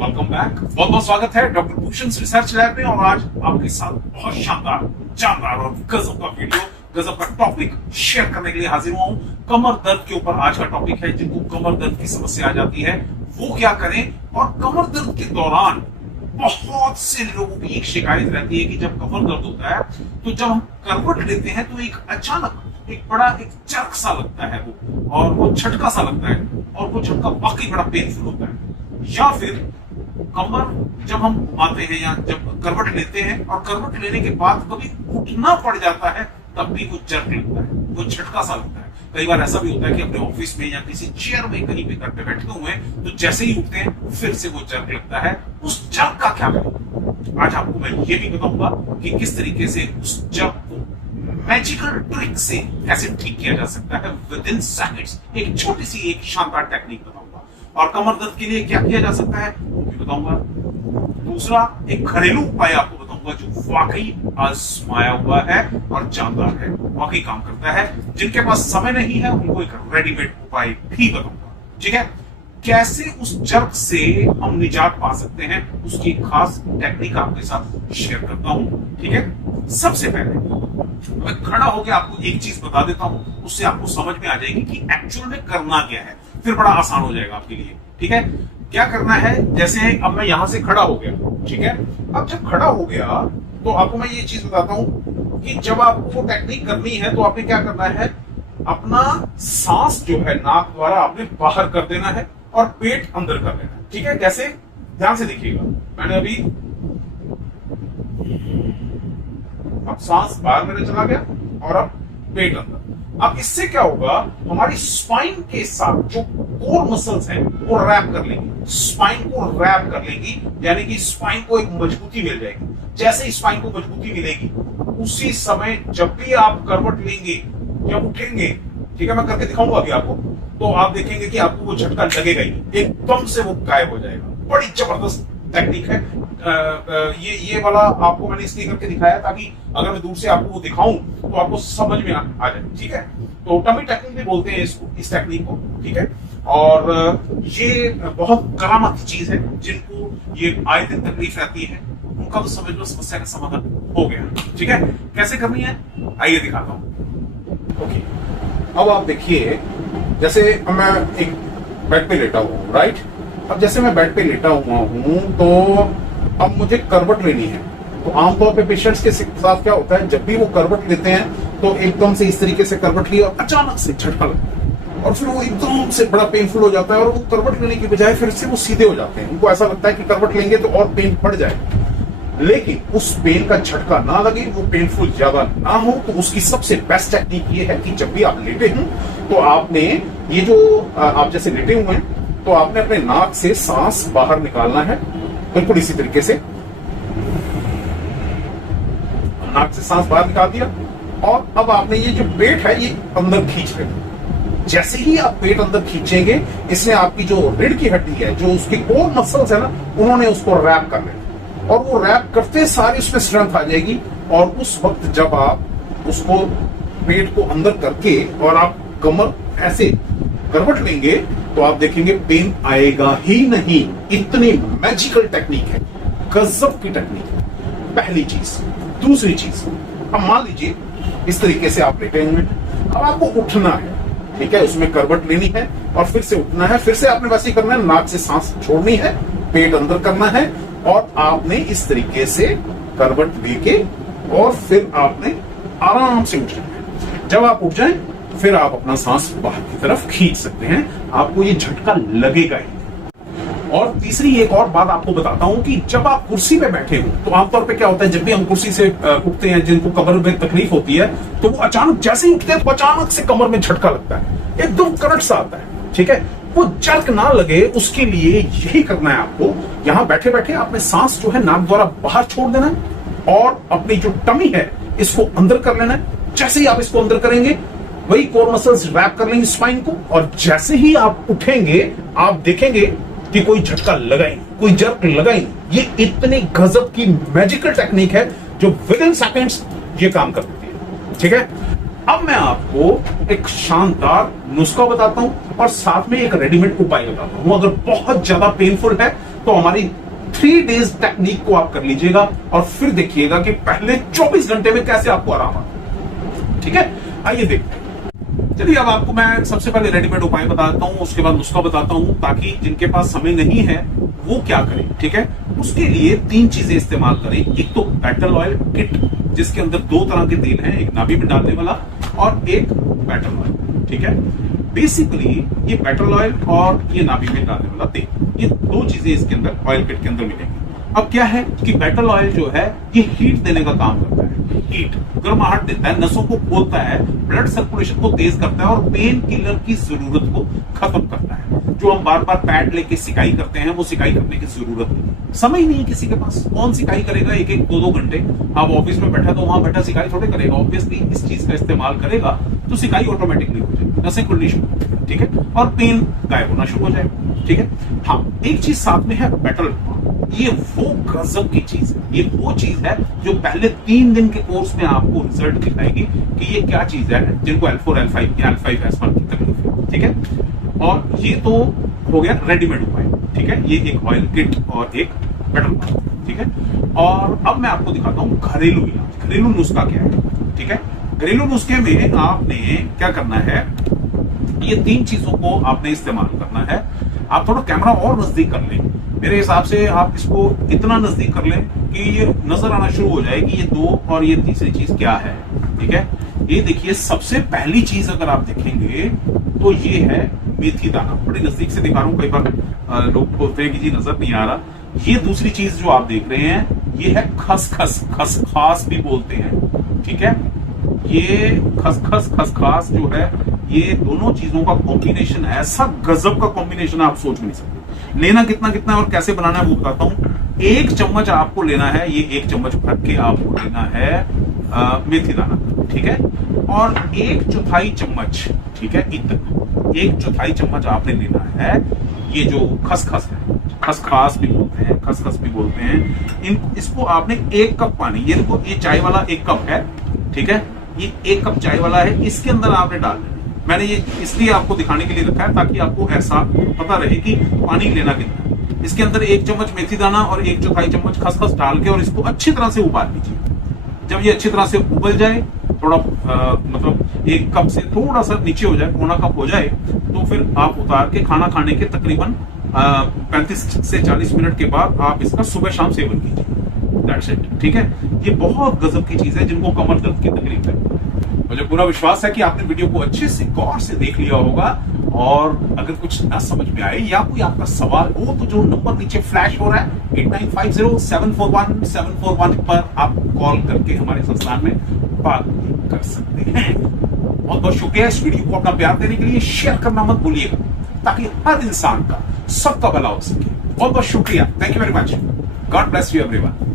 Welcome back. बहुत बहुत स्वागत है डॉक्टर भूषण रिसर्च लैब में। और आज आपके साथ बहुत शानदार, जानदार और गजब का वीडियो, गजब का टॉपिक शेयर करने के लिए हाजिर हुआ हूं। कमर दर्द के ऊपर आज का टॉपिक है। जिनको कमर दर्द की समस्या आ जाती है वो क्या करें, और कमर दर्द के दौरान बहुत से लोगों की एक शिकायत रहती है कि जब कमर दर्द होता है तो जब हम करवट लेते हैं तो एक अचानक एक बड़ा एक चरक सा लगता है वो, और वो झटका सा लगता है, और वो झटका वाकई बड़ा पेनफुल होता है। या फिर कमर जब हम घुमाते हैं या जब करवट लेते हैं और करवट लेने के बाद कभी उठना पड़ जाता है तब भी वो जर्क लगता है, वो झटका सा लगता है। कई बार ऐसा भी होता है कि अपने ऑफिस में या किसी चेयर में कहीं पे घर पे बैठे हुए हैं तो जैसे ही उठते हैं फिर से वो जर्क लगता है। उस जर्क का क्या करें, आज आपको मैं ये भी बताऊंगा कि किस तरीके से उस जर्क को मैजिकल ट्रिक से कैसे ठीक किया जा सकता है विद इन सेकंड्स। एक छोटी सी एक शानदार टेक्निक बताऊंगा, और कमर दर्द के लिए क्या किया जा सकता है वो भी बताऊंगा। दूसरा एक घरेलू उपाय आपको बताऊंगा जो वाकई आजमाया हुआ है और जानदार है, वाकई काम करता है। जिनके पास समय नहीं है उनको एक रेडीमेड उपाय भी बताऊंगा। ठीक है, कैसे उस जर्क से हम निजात पा सकते हैं उसकी खास टेक्निक आपके साथ शेयर करता हूं। ठीक है, सबसे पहले मैं खड़ा होकर आपको एक चीज बता देता हूं, उससे आपको समझ में आ जाएगी कि एक्चुअल में करना क्या है, फिर बड़ा आसान हो जाएगा आपके लिए। ठीक है, क्या करना है, जैसे अब मैं यहां से खड़ा हो गया। ठीक है, अब जब खड़ा हो गया तो आपको मैं ये चीज बताता हूं कि जब आपको वो टेक्निक करनी है तो आपने क्या करना है, अपना सांस जो है नाक द्वारा आपने बाहर कर देना है और पेट अंदर कर लेना है। ठीक है, कैसे, ध्यान से देखिएगा। मैंने अभी अब सांस बाहर मेरे चला गया और अब पेट अंदर। अब इससे क्या होगा, हमारी स्पाइन के साथ जो कोर मसल्स हैं वो रैप कर लेंगी, स्पाइन को रैप कर लेंगी, यानी कि स्पाइन को एक मजबूती मिल जाएगी। जैसे ही स्पाइन को मजबूती मिलेगी उसी समय जब भी आप करवट लेंगे या उठेंगे, ठीक है, मैं करके दिखाऊंगा अभी आपको, तो आप देखेंगे कि आपको वो झटका लगेगा ही, एकदम से वो गायब हो जाएगा। बड़ी जबरदस्त टेक्निक है। ये वाला आपको मैंने इसलिए करके दिखाया ताकि अगर मैं दूर से आपको वो दिखाऊं तो आपको समझ में आ जाए। ठीक है, तो टमी टेक्निक भी बोलते हैं इसको, इस टेक्निक को। ठीक है, और ये बहुत करामाती चीज है। जिनको ये आए दिन तकलीफ रहती है उनका तो समझ लो समस्या का समाधान हो गया। ठीक है, कैसे करनी है आइए दिखाता हूं। ओके, अब आप देखिए, जैसे अब मैं एक बेड पे लेटा हुआ हूं, राइट। अब जैसे मैं बेड पे लेटा हुआ हूं तो अब मुझे करवट लेनी है। तो आमतौर पे पेशेंट्स के साथ क्या होता है, जब भी वो करवट लेते हैं तो एकदम से इस तरीके से करवट लिया और अचानक से झटका लगता है और फिर वो एकदम से बड़ा पेनफुल हो जाता है और वो करवट लेने की बजाय फिर से वो सीधे हो जाते हैं। उनको ऐसा लगता है कि करवट लेंगे तो और पेन बढ़ जाएगा, लेकिन उस पेन का झटका ना लगे, वो पेनफुल ज्यादा ना हो, तो उसकी सबसे बेस्ट टेक्निक ये है कि जब भी आप लेटे हो तो आपने ये जो आप जैसे लेटे हुए हैं तो आपने अपने नाक से सांस बाहर निकालना है, बिल्कुल इसी तरीके से। नाक से सांस बाहर निकाल दिया और अब आपने ये जो पेट है ये अंदर खींच लेना। जैसे ही आप पेट अंदर खींचेंगे, इसमें आपकी जो रीढ़ की हड्डी है, जो उसकी कोर मसल्स है ना, उन्होंने उसको रैप कर लेना, और वो रैप करते सारी उसमें स्ट्रेंथ आ जाएगी। और उस वक्त जब आप उसको पेट को अंदर करके और आप कमर ऐसे करवट लेंगे तो आप देखेंगे पेन आएगा ही नहीं। इतनी मैजिकल टेक्निक है, गजब की टेक्निक है, पहली चीज। दूसरी चीज, अब मान लीजिए इस तरीके से आप लेटे हुए, अब आपको उठना है। ठीक है, उसमें करवट लेनी है और फिर से उठना है। फिर से आपने वैसे ही करना है, नाक से सांस छोड़नी है, पेट अंदर करना है और आपने इस तरीके से करवट लेके और फिर आपने आराम से उठ जाना है। जब आप उठ जाएं फिर आप अपना सांस बाहर की तरफ खींच सकते हैं, आपको ये झटका लगेगा ही। और तीसरी एक और बात आपको बताता हूं कि जब आप कुर्सी पे बैठे हो तो आमतौर पे क्या होता है, जब भी हम कुर्सी से उठते हैं, जिनको कमर में तकलीफ होती है, तो वो अचानक जैसे ही उठते हैं तो अचानक से कमर में झटका लगता है, एकदम करंट सा आता है। ठीक है, वो जर्क ना लगे उसके लिए यही करना है आपको। यहां बैठे बैठे आपने सांस जो है नाक द्वारा बाहर छोड़ देना है और अपनी जो टमी है इसको अंदर कर लेना है। जैसे ही आप इसको अंदर करेंगे वही कोर मसल्स रैप कर लेंगे स्पाइन को, और जैसे ही आप उठेंगे आप देखेंगे कि कोई झटका लगा ही, कोई जर्क लगा ही। ये इतनी गजब की मैजिकल टेक्निक है जो विद इन सेकेंड्स ये काम कर देती है। ठीक है, अब मैं आपको एक शानदार नुस्खा बताता हूं और साथ में एक रेडीमेड उपाय बताता हूं। अगर बहुत ज्यादा पेनफुल है तो हमारी 3 डेज टेक्निक को आप कर लीजिएगा और फिर देखिएगा कि पहले 24 घंटे में कैसे आपको आराम आता। ठीक है, आइए देखते हैं। चलिए, अब आपको मैं सबसे पहले रेडीमेड उपाय बताता हूं, उसके बाद नुस्खा बताता हूं, ताकि जिनके पास समय नहीं है वो क्या करें। ठीक है, उसके लिए 3 चीजें इस्तेमाल करें। एक तो बैटल ऑयल किट, जिसके अंदर 2 तरह के तेल हैं, एक नाभि में डालने वाला और एक बैटल ऑयल। ठीक है, बेसिकली ये बैटल ऑयल और ये नाभि में डालने वाला तेल, ये 2 चीजें इसके अंदर ऑयल किट के अंदर मिलेंगी। अब क्या है कि बैटल ऑयल जो है ये हीट देने का काम करता है, हीट गर्माहट देता है, नसों को खोलता है, ब्लड सर्कुलेशन को तेज करता है और पेन किलर की जरूरत को खत्म करता है। जो हम बार बार पैड लेके सिकाई करते हैं, वो सिकाई करने की जरूरत नहीं, समय नहीं है किसी के पास, कौन सिकाई करेगा 1-1, 2-2 घंटे। आप ऑफिस में बैठा तो वहां बैठा सिकाई थोड़े करेगा, ऑब्वियसली इस चीज का इस्तेमाल करेगा तो सिकाई ऑटोमेटिकली हो जाएगी, नसें खुलनी शुरू। ठीक है, और पेन गायब होना शुरू हो जाएगा। ठीक है, हाँ, एक चीज साथ में है बैटल, ये वो गजब की चीज है, ये वो चीज है जो पहले 3 दिन के कोर्स में आपको रिजल्ट दिखाएगी कि ये क्या चीज है, जिनको L4, L5 या L5S1 की तकलीफ है। ठीक है, और ये तो हो गया रेडीमेड उपाय। ठीक है, ये एक ऑयल किट और एक बैटल ऑयल। ठीक है, और अब मैं आपको दिखाता हूं घरेलू इलाज, घरेलू नुस्खा क्या है। ठीक है, घरेलू नुस्खे में आपने क्या करना है, ये 3 चीजों को आपने इस्तेमाल करना है। आप थोड़ा कैमरा और नजदीक कर लें, मेरे हिसाब से आप इसको इतना नजदीक कर लें कि ये नजर आना शुरू हो जाए कि ये 2 और ये तीसरी चीज क्या है। ठीक है, ये देखिए, सबसे पहली चीज अगर आप देखेंगे तो ये है मेथी दाना। बड़ी नजदीक से दिखा रहा हूं, कई बार लोग बोलते हैं कि जी नजर नहीं आ रहा। ये दूसरी चीज जो आप देख रहे हैं ये है खसखस, खसखास भी बोलते हैं। ठीक है, ये खसखस खसखास जो है, ये दोनों चीजों का कॉम्बिनेशन, ऐसा गजब का कॉम्बिनेशन आप सोच नहीं सकते। लेना कितना कितना और कैसे बनाना है वो बताता हूं। 1 चम्मच आपको लेना है, ये 1 चम्मच भर के आपको लेना है मेथी दाना। ठीक है, और 1/4 चम्मच, ठीक है, इतना 1/4 चम्मच आपने लेना है ये जो खसखस है, खसखास भी बोलते हैं, खसखस भी बोलते हैं। इसको आपने 1 कप पानी, ये देखो, ये चाय वाला 1 कप है। ठीक है, ये 1 कप चाय वाला है, इसके अंदर आपने डाल देना। मैंने ये इसलिए आपको दिखाने के लिए रखा है ताकि आपको ऐसा पता रहे कि पानी लेना कितना है। इसके अंदर 1 चम्मच मेथी दाना और 1/4 चम्मच खसखस डाल के और इसको अच्छी तरह से उबाल लीजिए। जब ये अच्छी तरह से उबल जाए, थोड़ा मतलब 1 कप से थोड़ा सा नीचे हो जाए, 1/4 कप हो जाए, तो फिर आप उतार के खाना खाने के तकरीबन 35 से 40 मिनट के बाद आप इसका सुबह शाम सेवन कीजिए। That's it. ठीक है, ये बहुत गजब की चीज है जिनको कमर दर्द की तकलीफ है। मुझे पूरा विश्वास है कि आपने वीडियो को अच्छे से गौर से देख लिया होगा, और अगर कुछ ना समझ में आए या कोई आपका सवाल हो तो जो नंबर नीचे फ्लैश हो रहा है 8950741741 पर आप कॉल करके हमारे संस्थान में बात कर सकते हैं। बहुत बहुत शुक्रिया इस वीडियो को अपना प्यार देने के लिए। शेयर करना मत भूलिएगा ताकि हर इंसान का, सबका भला हो सके। बहुत बहुत शुक्रिया। Thank you very much. God bless you everyone.